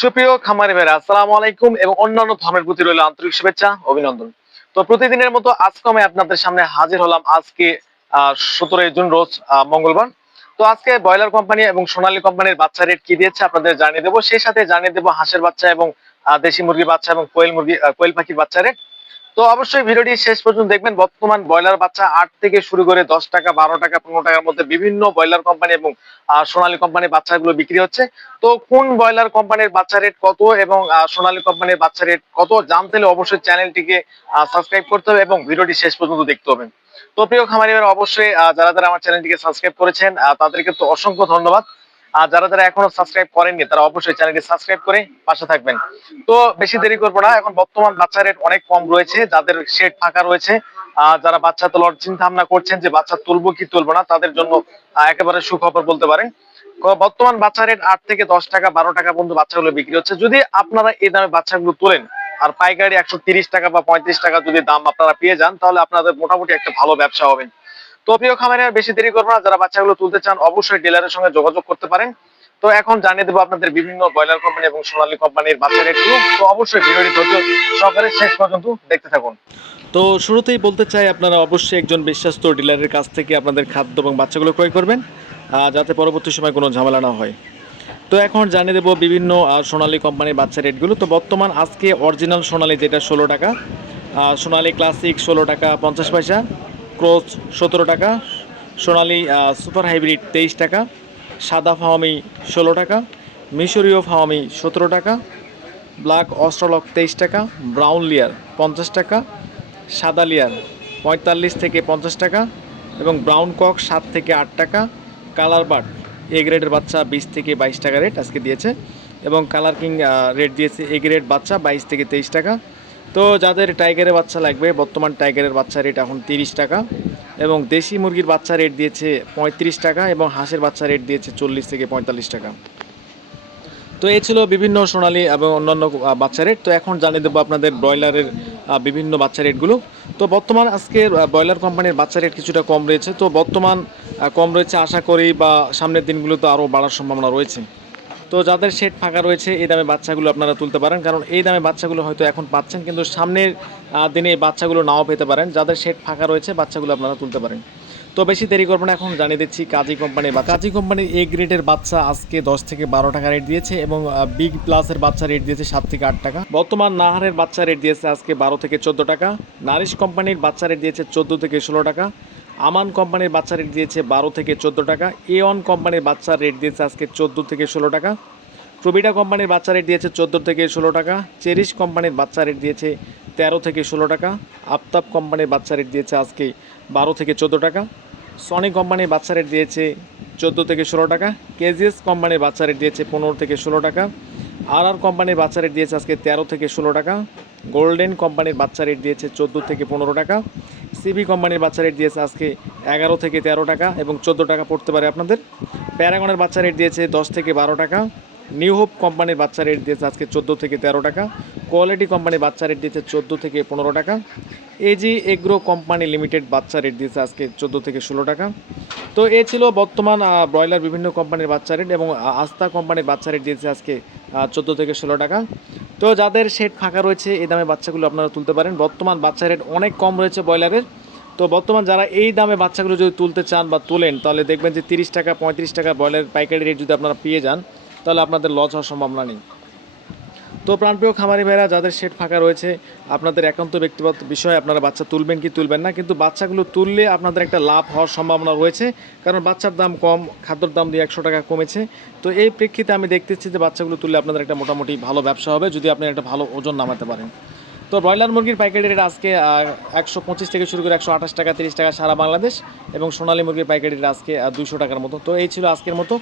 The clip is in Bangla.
সুপ্রিয় খামারি ভাইরা, আসসালামু আলাইকুম এবং অন্যান্য ধর্মের প্রতি রইল আন্তরিক শুভেচ্ছা, অভিনন্দন। তো প্রতিদিনের মতো আজকে আমি আপনাদের সামনে হাজির হলাম আজকে সতেরোই জুন রোজ মঙ্গলবার। তো আজকে ব্রয়লার কোম্পানি এবং সোনালী কোম্পানির বাচ্চা রেট কি দিয়েছে আপনাদের জানিয়ে দেবো। সেই সাথে জানিয়ে দেবো হাঁসের বাচ্চা এবং দেশি মুরগির বাচ্চা এবং কোয়েল মুরগি কোয়েল পাখির বাচ্চা রেট তো অবশ্যই ভিডিওটি শেষ পর্যন্ত দেখবেন। বর্তমান ব্রয়লার বাচ্চা আট থেকে শুরু করে দশ টাকা, বারো টাকা, পনেরো টাকার মধ্যে বিভিন্ন ব্রয়লার কোম্পানি এবং সোনালী কোম্পানির বাচ্চাগুলো বিক্রি হচ্ছে। তো কোন ব্রয়লার কোম্পানির বাচ্চা রেট কত এবং সোনালী কোম্পানির বাচ্চা রেট কত জানতে হলে অবশ্যই চ্যানেলটিকে সাবস্ক্রাইব করতে হবে এবং ভিডিওটি শেষ পর্যন্ত দেখতে হবে। তো প্রিয় খামারিরা, অবশ্যই যারা যারা আমার চ্যানেলটিকে সাবস্ক্রাইব করেছেন তাদেরকে তো অসংখ্য ধন্যবাদ। আর যারা যারা এখনও সাবস্ক্রাইব করেননি তারা অবশ্যই চ্যানেলটি সাবস্ক্রাইব করে পাশে থাকবেন। তো বেশি দেরি করব না এখন বর্তমান বাচ্চা রেট অনেক কম রয়েছে যাদের শেড ফাঁকা রয়েছে আহ, যারা বাচ্চা তোলার চিন্তা ভাবনা করছেন যে বাচ্চা তুলবো কি তুলবো না তাদের জন্য একেবারে সুখবর বলতে পারেন। বর্তমান বাচ্চা রেট আট থেকে দশ টাকা বারো টাকা পর্যন্ত বাচ্চাগুলো বিক্রি হচ্ছে। যদি আপনারা এই দামে বাচ্চাগুলো তোলেন আর পাইকারি একশো টাকা বা পঁয়ত্রিশ টাকা যদি দাম আপনারা পেয়ে যান তাহলে আপনাদের মোটামুটি একটা ভালো ব্যবসা হবে। তো প্রিয় খামারে বেশি দেরি করব না। যারা বাচ্চাগুলো তুলতে চান, অবশ্যই ডিলারের সঙ্গে যোগাযোগ করতে পারেন। তো এখন জানিয়ে দেবো আপনাদের বিভিন্ন ব্রয়লার কোম্পানি এবং সোনালী কোম্পানির বাচ্চা রেটগুলো তো অবশ্যই ভিডিওটি সহকারে শেষ পর্যন্ত দেখতে থাকুন। তো শুরুতেই বলতে চাই, আপনারা অবশ্যই একজন বিশ্বস্ত ডিলারের কাছ থেকে আপনাদের খাদ্য এবং বাচ্চাগুলো ক্রয় করবেন যাতে পরবর্তী সময় কোনো ঝামেলা না হয়। তো এখন জানিয়ে দেবো বিভিন্ন সোনালী কোম্পানির বাচ্চা রেটগুলো তো বর্তমান আজকে অরিজিনাল সোনালী যেটা ষোলো টাকা সোনালী ক্লাসিক ষোলো টাকা পঞ্চাশ পয়সা ক্রোচ সতেরো টাকা, সোনালি সুপার হাইব্রিড তেইশ টাকা, সাদা ফাওয়ামি ষোলো টাকা, মিশরীয় ফাওয়ামি সতেরো টাকা, ব্ল্যাক অস্ট্রলক তেইশ টাকা, ব্রাউন লিয়ার পঞ্চাশ টাকা, সাদা লিয়ার পঁয়তাল্লিশ থেকে পঞ্চাশ টাকা এবং ব্রাউন কক সাত থেকে আট টাকা, কালার বার্ড এ গ্রেডের বাচ্চা বিশ থেকে বাইশ টাকা রেট আজকে দিয়েছে এবং কালার কিং রেট দিয়েছে এ গ্রেড বাচ্চা বাইশ থেকে তেইশ টাকা তো যাদের টাইগারের বাচ্চা লাগবে বর্তমান টাইগারের বাচ্চা রেট এখন তিরিশ টাকা এবং দেশি মুরগির বাচ্চা রেট দিয়েছে পঁয়ত্রিশ টাকা এবং হাঁসের বাচ্চা রেট দিয়েছে চল্লিশ থেকে পঁয়তাল্লিশ টাকা। তো এই ছিল বিভিন্ন সোনালী এবং অন্যান্য বাচ্চা রেট তো এখন জানিয়ে দেবো আপনাদের ব্রয়লারের বিভিন্ন বাচ্চা রেটগুলো তো বর্তমান আজকের আহ, ব্রয়লার কোম্পানির বাচ্চা রেট কিছুটা কম রয়েছে। তো বর্তমান কম রয়েছে আশা করি বা সামনের দিনগুলোতে আরও বাড়ার সম্ভাবনা রয়েছে। তো যাদের শেড ফাঁকা রয়েছে এই দামে বাচ্চাগুলো আপনারা তুলতে পারেন। কারণ এই দামে বাচ্চাগুলো হয়তো এখন পাচ্ছেন কিন্তু সামনের দিনে এই বাচ্চাগুলো নাও পেতে পারেন। যাদের শেড ফাঁকা রয়েছে বাচ্চাগুলো আপনারা তুলতে পারেন। তো বেশি দেরি করব না এখন জানিয়ে দিচ্ছি কাজী কোম্পানির বাচ্চা। কাজী কোম্পানির এ গ্রেডের বাচ্চা আজকে দশ থেকে বারো টাকা রেট দিয়েছে এবং বিগ প্লাসের বাচ্চা রেট দিয়েছে সাত থেকে আট টাকা। বর্তমান নাহারের বাচ্চা রেট দিয়েছে আজকে বারো থেকে চোদ্দ টাকা। নারিশ কোম্পানির বাচ্চা রেট দিয়েছে চোদ্দ থেকে ষোলো টাকা। আমান কোম্পানির বাচ্চা রেট দিয়েছে বারো থেকে চোদ্দ টাকা এ ওয়ান কোম্পানির বাচ্চার রেট দিয়েছে আজকে চোদ্দ থেকে ষোলো টাকা প্রবিটা কোম্পানির বাচ্চা রেট দিয়েছে চোদ্দ থেকে ষোলো টাকা, চেরিশ কোম্পানির বাচ্চা রেট দিয়েছে তেরো থেকে ষোলো টাকা আফতাব কোম্পানির বাচ্চা রেট দিয়েছে আজকে বারো থেকে চোদ্দ টাকা, সনি কোম্পানির বাচ্চা রেট দিয়েছে চোদ্দ থেকে ষোলো টাকা, কেজিএস কোম্পানির বাচ্চা রেট দিয়েছে পনেরো থেকে ষোলো টাকা আর আর কোম্পানির বাচ্চা রেট দিয়েছে আজকে তেরো থেকে ষোলো টাকা, গোল্ডেন কোম্পানির বাচ্চা রেট দিয়েছে চোদ্দ থেকে পনেরো টাকা সিবি কোম্পানির বাচ্চা রেট দিয়েছে আজকে এগারো থেকে তেরো টাকা এবং চোদ্দ টাকা পড়তে পারে আপনাদের। প্যারাগনের বাচ্চা রেট দিয়েছে দশ থেকে বারো টাকা। নিউ হোপ কোম্পানির বাচ্চা রেট দিয়েছে আজকে চোদ্দ থেকে তেরো টাকা। কোয়ালিটি কোম্পানির বাচ্চা রেট দিয়েছে চোদ্দ থেকে পনেরো টাকা। এজি এগ্রো কোম্পানি লিমিটেড বাচ্চা রেট দিয়েছে আজকে চোদ্দ থেকে ষোলো টাকা। তো এ ছিল বর্তমান ব্রয়লার বিভিন্ন কোম্পানির বাচ্চা রেট এবং আস্থা কোম্পানির বাচ্চা রেট দিয়েছে আজকে চোদ্দ থেকে ষোলো টাকা। তো যাদের শেড ফাঁকা রয়েছে, এই দামে বাচ্চাগুলো আপনারা তুলতে পারেন। বর্তমান বাচ্চা রেট অনেক কম রয়েছে ব্রয়লারের। তো বর্তমান যারা এই দামে বাচ্চাগুলো যদি তুলতে চান বা তোলেন, তাহলে দেখবেন যে তিরিশ টাকা, পঁয়ত্রিশ টাকা ব্রয়লার পাইকারি রেট যদি আপনারা পেয়ে যান, তাহলে আপনাদের লস হওয়ার সম্ভাবনা নেই। তো প্রাণপ্রিয় খামারি ভাইরা, যাদের শেড ফাঁকা রয়েছে, আপনাদের একান্ত ব্যক্তিগত বিষয়, আপনারা বাচ্চা তুলবেন কি তুলবেন না, কিন্তু বাচ্চাগুলো তুললে আপনাদের একটা লাভ হওয়ার সম্ভাবনা রয়েছে, কারণ বাচ্চার দাম কম, খাদ্যর দাম দিয়ে একশো টাকা কমেছে। তো এই প্রেক্ষিতে আমি দেখতেছি যে বাচ্চাগুলো তুললে আপনাদের একটা মোটামুটি ভালো ব্যবসা হবে, যদি আপনি একটা ভালো ওজন নামাতে পারেন। তো ব্রয়লার মুরগির পাইকারি রেট আজকে একশো পঁচিশ থেকে শুরু করে একশো আঠাশ টাকা, তিরিশ টাকা সারা বাংলাদেশ এবং সোনালী মুরগির পাইকারি রেট আজকে দুশো টাকার মতো। তো এই ছিল আজকের মতো।